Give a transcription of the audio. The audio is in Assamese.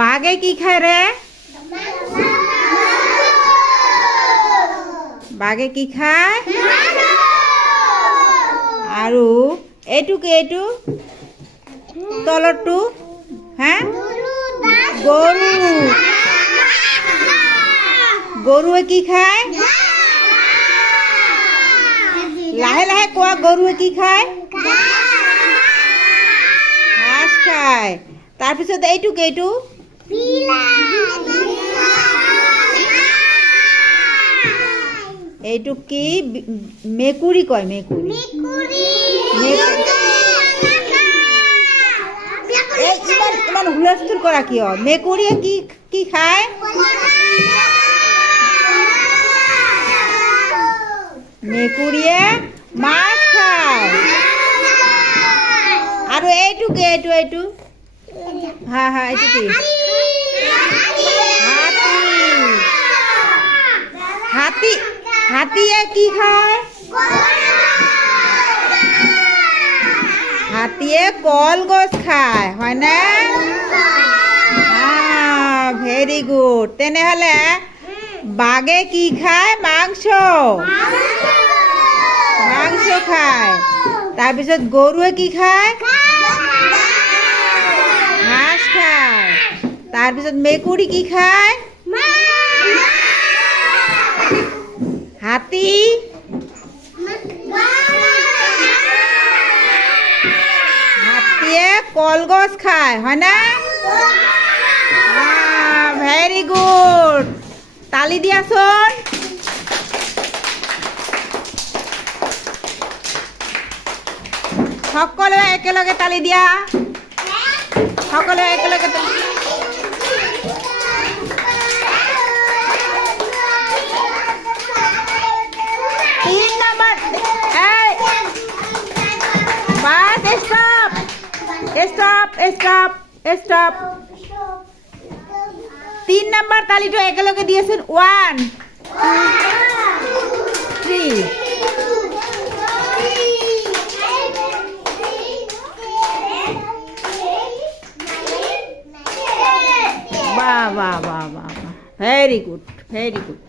বাঘে কি খায় ৰে? বাঘে কি খায়? আৰু এইটো কি? এইটো তলৰটো হ্যাঁ গৰু। গৰুৱে কি খায়? লাহে লাহে কোৱা, গৰুৱে কি খায়? ঘাঁহ খায়। তাৰপিছত এইটো কি? এইটো এইটো কি? মেকুৰী কয়, মেকুৰী। ইমান হুলস্থুল কৰা কিয়? মেকুৰীয়ে কি কি খায়? মেকুৰীয়ে মাছ খায়। আৰু এইটো কি? এইটো এইটো হা হা এইটো কি? হাতী। হাতীয়ে কি খায়? হাতীয়ে কলগছ খায়, হয়নে? Very good. তেনেহ'লে বাঘে কি খায়? মাংস। মাংস খায়। তাৰপিছত গৰুৱে কি খায়? ঘাঁহ খায়। তাৰপিছত মেকুৰী কি খায়? হাতী হাতীয়ে কলগছ খায়, হয়নে? Very good. তালি দিয়াচোন। সকলোৱে একেলগে তালি দিয়া। সকলোৱে একেলগে তালি। তিন নম্বৰ। Bus stop stop stop stop. 3 নম্বৰ তালিটো একেলগে দিয়েচোন। 1 2 3। বাহ বাহ বাহ বাহ বাহ। Very good, very good.